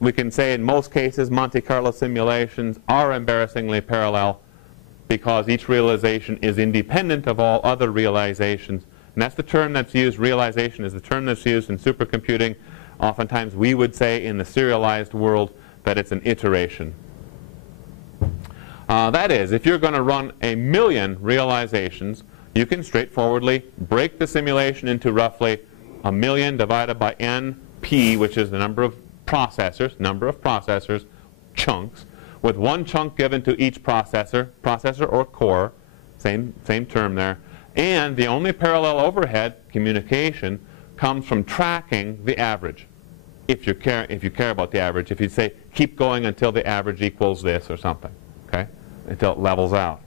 We can say in most cases Monte Carlo simulations are embarrassingly parallel because each realization is independent of all other realizations. And that's the term that's used, realization is the term that's used in supercomputing. Oftentimes we would say in the serialized world that it's an iteration. That is, if you're going to run 1,000,000 realizations, you can straightforwardly break the simulation into roughly 1,000,000 divided by np, which is the number of processors, chunks, with one chunk given to each processor or core, same term there. And the only parallel overhead communication comes from tracking the average. If you care about the average, if you say keep going until the average equals this or something, okay, until it levels out.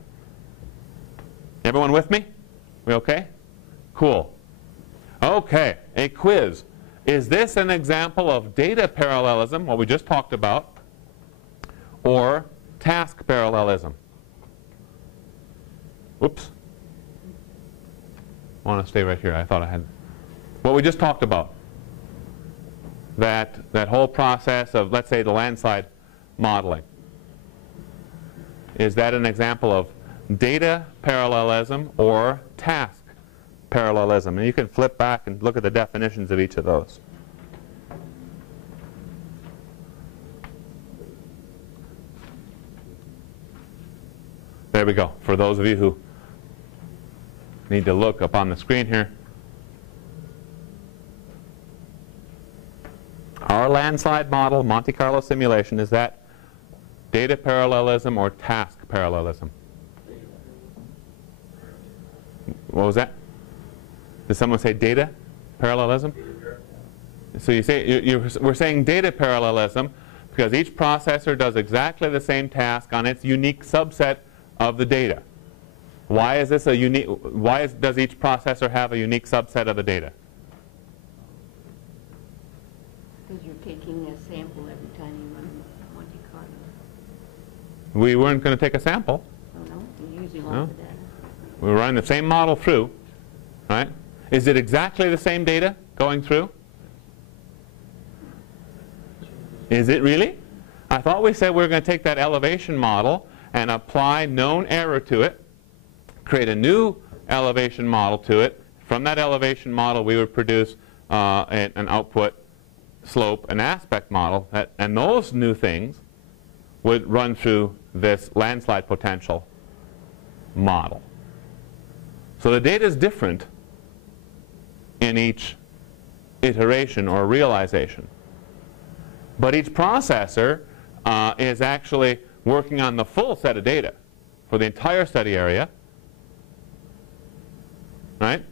Everyone with me? We okay? Cool. Okay, a quiz. Is this an example of data parallelism, what we just talked about, or task parallelism? Whoops. I want to stay right here. I thought I had. What we just talked about. That whole process of, let's say, the landslide modeling. Is that an example of data parallelism or task parallelism? And you can flip back and look at the definitions of each of those. There we go. For those of you who need to look up on the screen here. Our landslide model, Monte Carlo simulation, is that data parallelism or task parallelism? What was that? Did someone say data parallelism? So you say we're saying data parallelism because each processor does exactly the same task on its unique subset of the data. Why is this a unique? Does each processor have a unique subset of the data? Because you're taking a sample every time you run Monte Carlo. We weren't going to take a sample. Oh no, you're using all the data. We're running the same model through, right? Is it exactly the same data going through? Is it really? I thought we said we were going to take that elevation model and apply known error to it, create a new elevation model to it. From that elevation model, we would produce an output slope and aspect model, and those new things would run through this landslide potential model. So the data is different in each iteration or realization. But each processor is actually working on the full set of data for the entire study area. Right?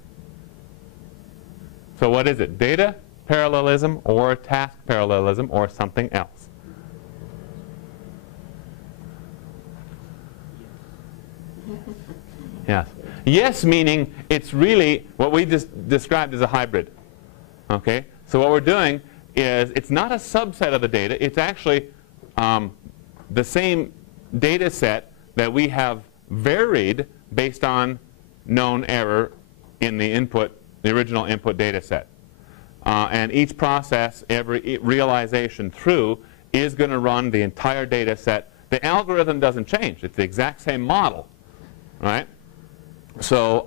So what is it? Data parallelism or task parallelism or something else? Yes. Yes, meaning it's really what we just described as a hybrid. Okay? So what we're doing is, it's not a subset of the data. It's actually the same data set that we have varied based on known error in the original input data set. And each process, every realization through, is going to run the entire data set. The algorithm doesn't change. It's the exact same model, right? So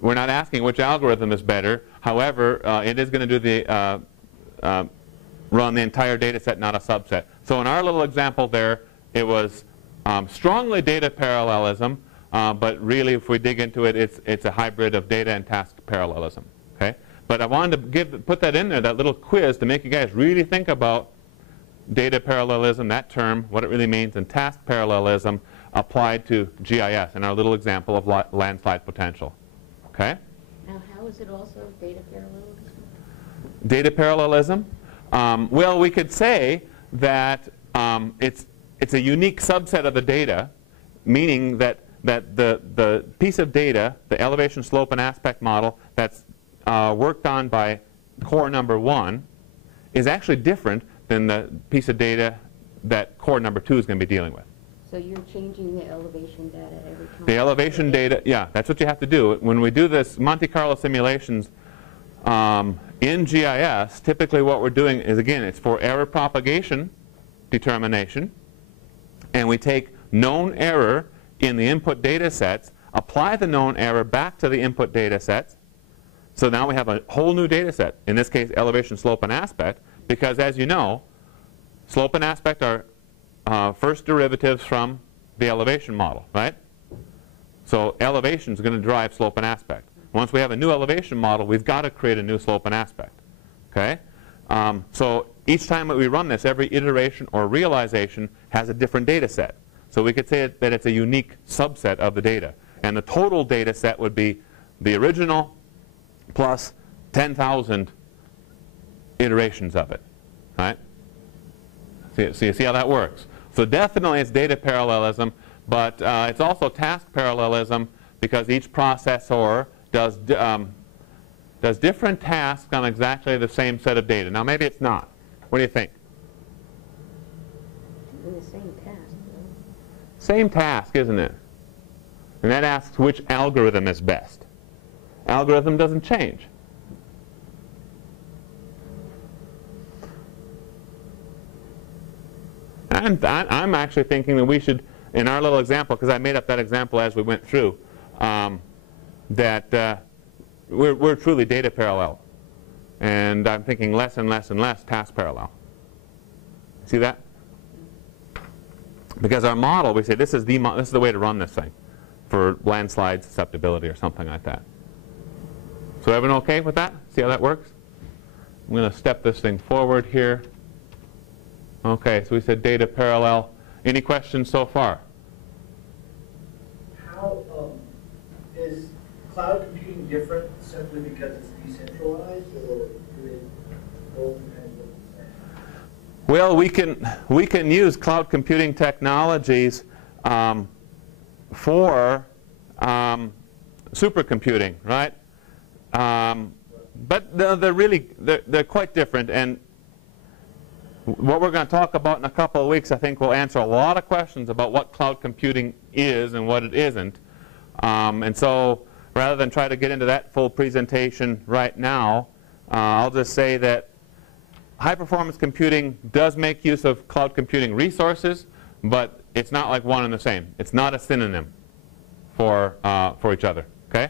we're not asking which algorithm is better. However, it is going to do the run the entire data set, not a subset. So in our little example there, it was strongly data parallelism, but really if we dig into it, it's a hybrid of data and task parallelism. Okay? But I wanted to put that in there, that little quiz, to make you guys really think about data parallelism, that term, what it really means, and task parallelism applied to GIS in our little example of landslide potential. Okay? Now, how is it also data parallelism? Data parallelism? Well, we could say that it's a unique subset of the data, meaning that the piece of data, the elevation, slope, and aspect model that's worked on by core number 1 is actually different than the piece of data that core number 2 is going to be dealing with. So you're changing the elevation data every time? The elevation data, yeah, that's what you have to do. When we do this Monte Carlo simulations in GIS, typically what we're doing is, again, it's for error propagation determination, and we take known error in the input data sets, apply the known error back to the input data sets. So now we have a whole new data set, in this case elevation, slope, and aspect, because as you know, slope and aspect are first derivatives from the elevation model, right? So elevation is going to drive slope and aspect. Once we have a new elevation model, we've got to create a new slope and aspect. Okay? So each time that we run this, every iteration or realization has a different data set. So we could say that it's a unique subset of the data. And the total data set would be the original plus 10,000 iterations of it. Right? So you see how that works. So definitely it's data parallelism, but it's also task parallelism, because each processor does different tasks on exactly the same set of data. Now maybe it's not. What do you think? The same task, though. Same task, isn't it? And that asks which algorithm is best. Algorithm doesn't change. And I'm actually thinking that we should, in our little example, because I made up that example as we went through, that we're truly data parallel. And I'm thinking less and less and less task parallel. See that? Because our model, we say this is the way to run this thing for landslide susceptibility or something like that. So everyone okay with that? See how that works? I'm going to step this thing forward here. Okay, so we said data parallel. Any questions so far? How is cloud computing different simply because it's decentralized, or do they both kind of look the same? Well, we can use cloud computing technologies for supercomputing, right? But they're quite different, and what we're going to talk about in a couple of weeks, I think, will answer a lot of questions about what cloud computing is and what it isn't. And so rather than try to get into that full presentation right now, I'll just say that high-performance computing does make use of cloud computing resources, but it's not like one and the same. It's not a synonym for each other. Okay?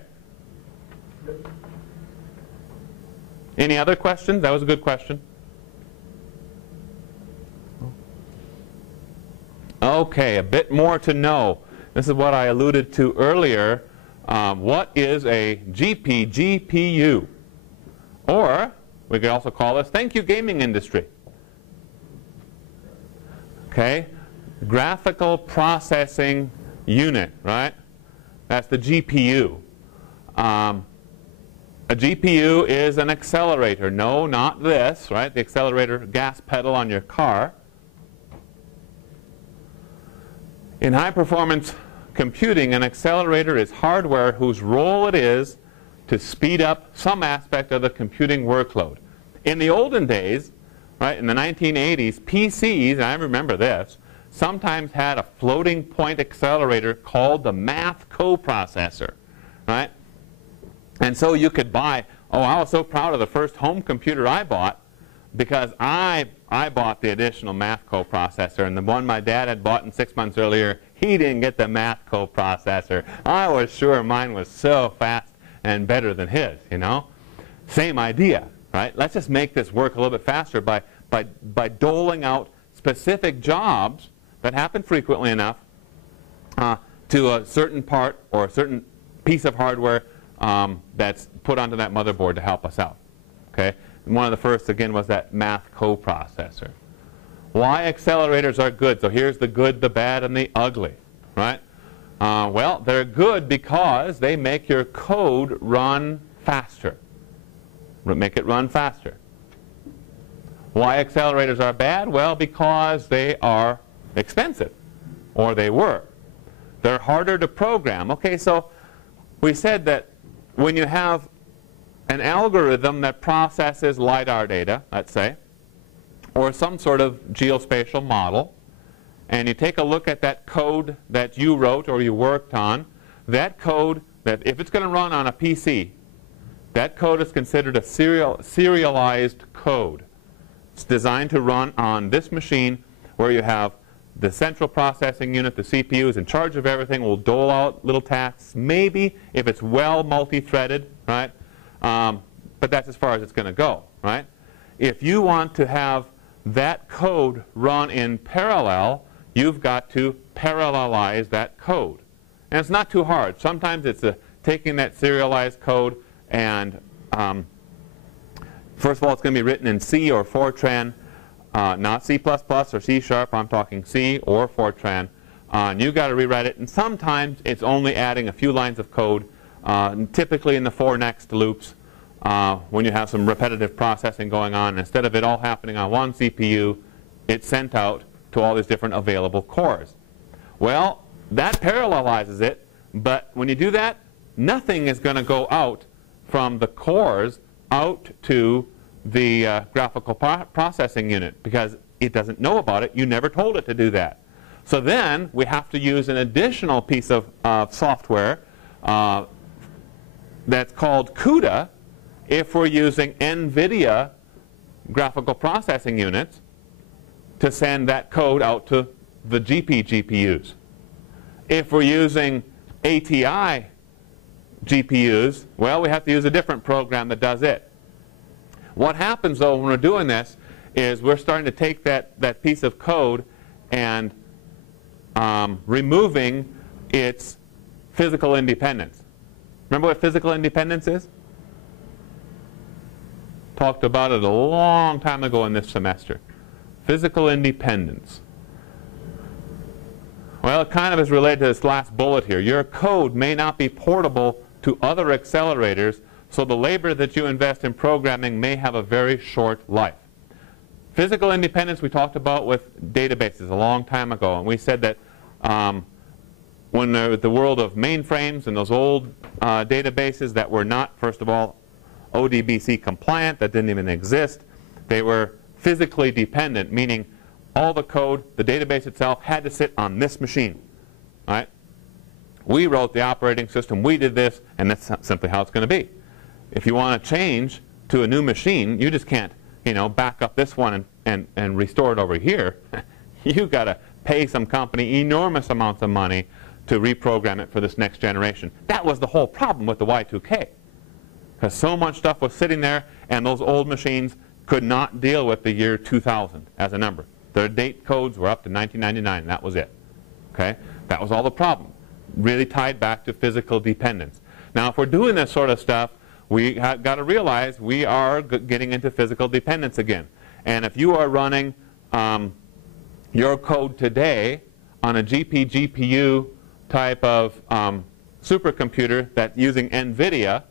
Any other questions? That was a good question. Okay, a bit more to know. This is what I alluded to earlier. What is a GPU? Or, we could also call this, thank you gaming industry. Okay, graphical processing unit, right? That's the GPU. A GPU is an accelerator. No, not this, right? The accelerator gas pedal on your car. In high-performance computing, an accelerator is hardware whose role it is to speed up some aspect of the computing workload. In the olden days, right, in the 1980s, PCs, and I remember this, sometimes had a floating point accelerator called the math coprocessor, right? And so you could buy, oh, I was so proud of the first home computer I bought because I bought the additional math coprocessor, and the one my dad had bought 6 months earlier, he didn't get the math coprocessor. I was sure mine was so fast and better than his, you know? Same idea, right? Let's just make this work a little bit faster by doling out specific jobs that happen frequently enough to a certain part or a certain piece of hardware that's put onto that motherboard to help us out. Okay? And one of the first, again, was that math coprocessor. Why accelerators are good? So here's the good, the bad, and the ugly, right? Well, they're good because they make your code run faster. Make it run faster. Why accelerators are bad? Well, because they are expensive, or they were. They're harder to program. Okay, so we said that when you have an algorithm that processes LiDAR data, let's say, or some sort of geospatial model, and you take a look at that code that you wrote or you worked on, that code, that if it's going to run on a PC, that code is considered a serialized code. It's designed to run on this machine where you have the central processing unit, the CPU, is in charge of everything, will dole out little tasks, maybe if it's well multi-threaded, right? But that's as far as it's going to go, right? If you want to have that code run in parallel, you've got to parallelize that code. And it's not too hard. Sometimes it's taking that serialized code and first of all, it's going to be written in C or Fortran, not C++ or C#. I'm talking C or Fortran. And you've got to rewrite it. And sometimes it's only adding a few lines of code, typically in the for next loops, when you have some repetitive processing going on. Instead of it all happening on one CPU, it's sent out to all these different available cores. Well, that parallelizes it. But when you do that, nothing is going to go out from the cores out to the graphical processing unit because it doesn't know about it. You never told it to do that. So then we have to use an additional piece of software that's called CUDA if we're using NVIDIA graphical processing units to send that code out to the GPUs. If we're using ATI GPUs, well, we have to use a different program that does it. What happens, though, when we're doing this is we're starting to take that piece of code and removing its physical independence. Remember what physical independence is? Talked about it a long time ago in this semester. Physical independence. Well, it kind of is related to this last bullet here. Your code may not be portable to other accelerators, so the labor that you invest in programming may have a very short life. Physical independence we talked about with databases a long time ago, and we said that when the world of mainframes and those old databases that were not, first of all, ODBC compliant, that didn't even exist, they were physically dependent, meaning all the code, the database itself, had to sit on this machine. Right? We wrote the operating system, we did this, and that's simply how it's going to be. If you want to change to a new machine, you just can't, back up this one and restore it over here. You've got to pay some company enormous amounts of money to reprogram it for this next generation. That was the whole problem with the Y2K. Because so much stuff was sitting there, and those old machines could not deal with the year 2000 as a number. Their date codes were up to 1999, and that was it. Okay? That was all the problem. Really tied back to physical dependence. Now, if we're doing this sort of stuff, we have got to realize we are getting into physical dependence again. And if you are running your code today on a GPU type of supercomputer that's using NVIDIA,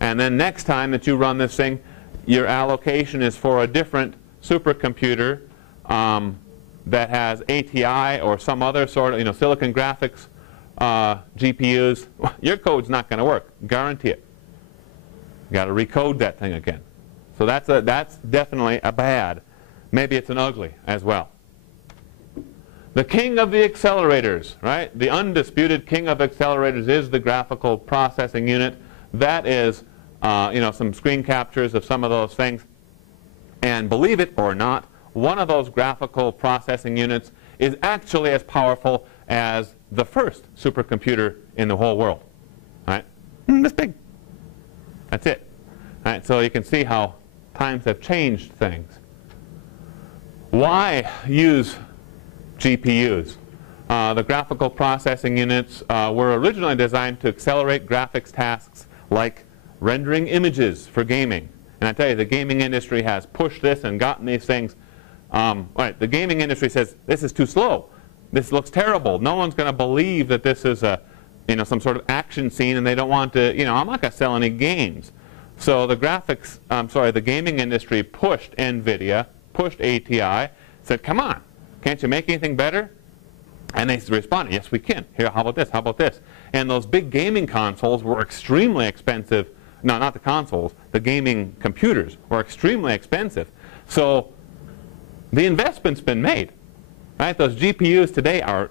and then next time that you run this thing, your allocation is for a different supercomputer that has ATI or some other sort of silicon graphics GPUs, your code's not going to work. Guarantee it. You've got to recode that thing again. So that's definitely a bad. Maybe it's an ugly as well. The king of the accelerators, right? The undisputed king of accelerators is the graphical processing unit. That is, some screen captures of some of those things. And believe it or not, one of those graphical processing units is actually as powerful as the first supercomputer in the whole world. Right? This big. That's it. Right? So you can see how times have changed things. Why use GPUs? The graphical processing units were originally designed to accelerate graphics tasks like rendering images for gaming. And I tell you, the gaming industry has pushed this and gotten these things. Right, the gaming industry says, this is too slow. This looks terrible. No one's going to believe that this is some sort of action scene, and they don't want to, I'm not going to sell any games. So the the gaming industry pushed NVIDIA, pushed ATI, said, come on, can't you make anything better? And they responded, yes, we can. Here, how about this? How about this? And those big gaming consoles were extremely expensive. No, not the consoles. The gaming computers were extremely expensive. So the investment's been made. Right? Those GPUs today are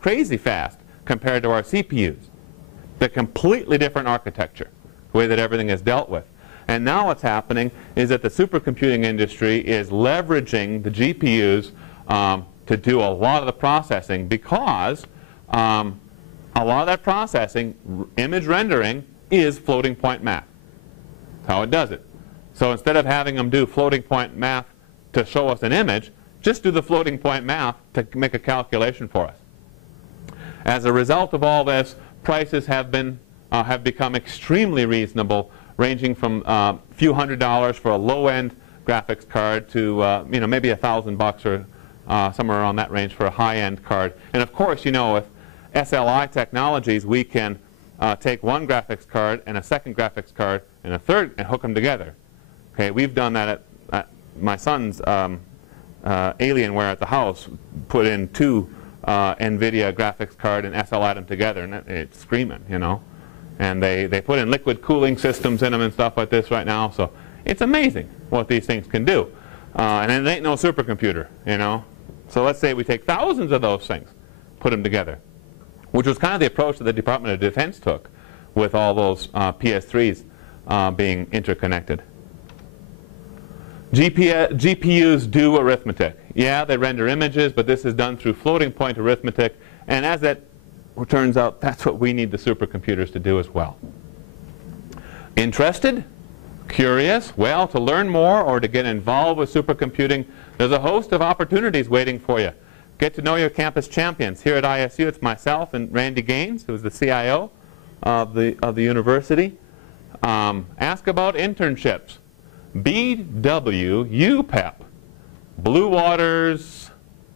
crazy fast compared to our CPUs. They're completely different architecture, the way that everything is dealt with. And now what's happening is that the supercomputing industry is leveraging the GPUs to do a lot of the processing, because a lot of that processing, image rendering, is floating point math. That's how it does it. So instead of having them do floating point math to show us an image, just do the floating point math to make a calculation for us. As a result of all this, prices have become extremely reasonable, ranging from a few $100s for a low-end graphics card to maybe $1,000 or somewhere around that range for a high-end card. And of course, with SLI technologies, we can take one graphics card and a second graphics card and a third and hook them together. Okay, we've done that at my son's Alienware at the house. Put in two NVIDIA graphics card and SLI'd them together, and it's screaming, And they put in liquid cooling systems in them and stuff like this right now. So it's amazing what these things can do. And it ain't no supercomputer, So let's say we take thousands of those things, put them together, which was kind of the approach that the Department of Defense took with all those PS3s being interconnected. GPUs do arithmetic. Yeah, they render images, but this is done through floating point arithmetic. And as it turns out, that's what we need the supercomputers to do as well. Interested? Curious? Well, to learn more or to get involved with supercomputing, there's a host of opportunities waiting for you. Get to know your campus champions. Here at ISU, it's myself and Randy Gaines, who's the CIO of the university. Ask about internships. BW UPEP. Blue Waters,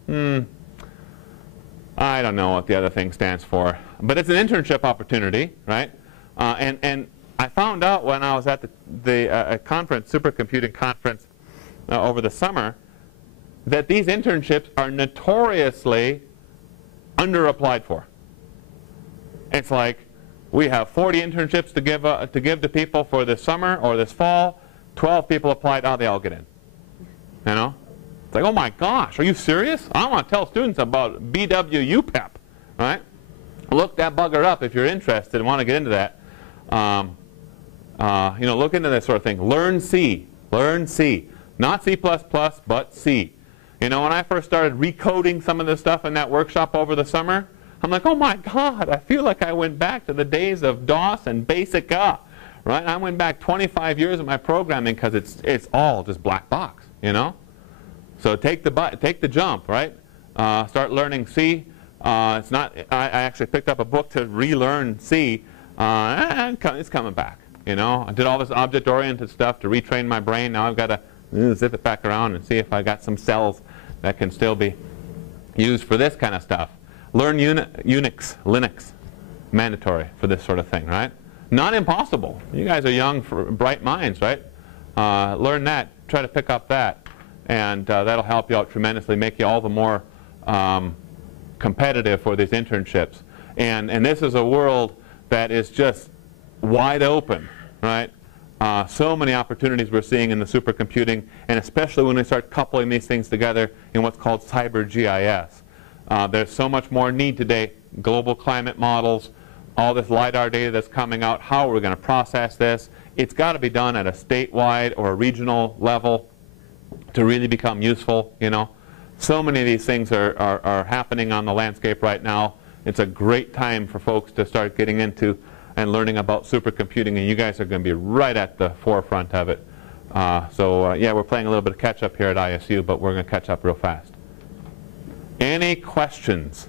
I don't know what the other thing stands for. But it's an internship opportunity, right? And I found out when I was at the conference, supercomputing conference over the summer, that these internships are notoriously underapplied for. It's like, we have 40 internships to give to people for this summer or this fall. 12 people applied, they all get in. It's like, oh my gosh, are you serious? I want to tell students about BW UPEP, right? Look that bugger up if you're interested and want to get into that. Look into this sort of thing. Learn C. Learn C. Not C++, but C. When I first started recoding some of this stuff in that workshop over the summer, I'm like, oh my God, I feel like I went back to the days of DOS and BASIC, right? I went back 25 years of my programming because it's all just black box, So take the jump, right? Start learning C. It's not. I actually picked up a book to relearn C. And it's coming back, I did all this object-oriented stuff to retrain my brain. Now I've got to zip it back around and see if I got some cells that can still be used for this kind of stuff. Learn Unix, Linux, mandatory for this sort of thing, right? Not impossible. You guys are young, bright minds, right? Learn that. Try to pick up that. And that'll help you out tremendously, make you all the more competitive for these internships. And this is a world that is just wide open, right? So many opportunities we're seeing in the supercomputing, and especially when we start coupling these things together in what's called cyber GIS. There's so much more need today. Global climate models, all this LiDAR data that's coming out, how are we going to process this? It's got to be done at a statewide or a regional level to really become useful, you know. So many of these things are happening on the landscape right now. It's a great time for folks to start getting into and learning about supercomputing, and you guys are going to be right at the forefront of it. Yeah, we're playing a little bit of catch up here at ISU, but we're going to catch up real fast. Any questions?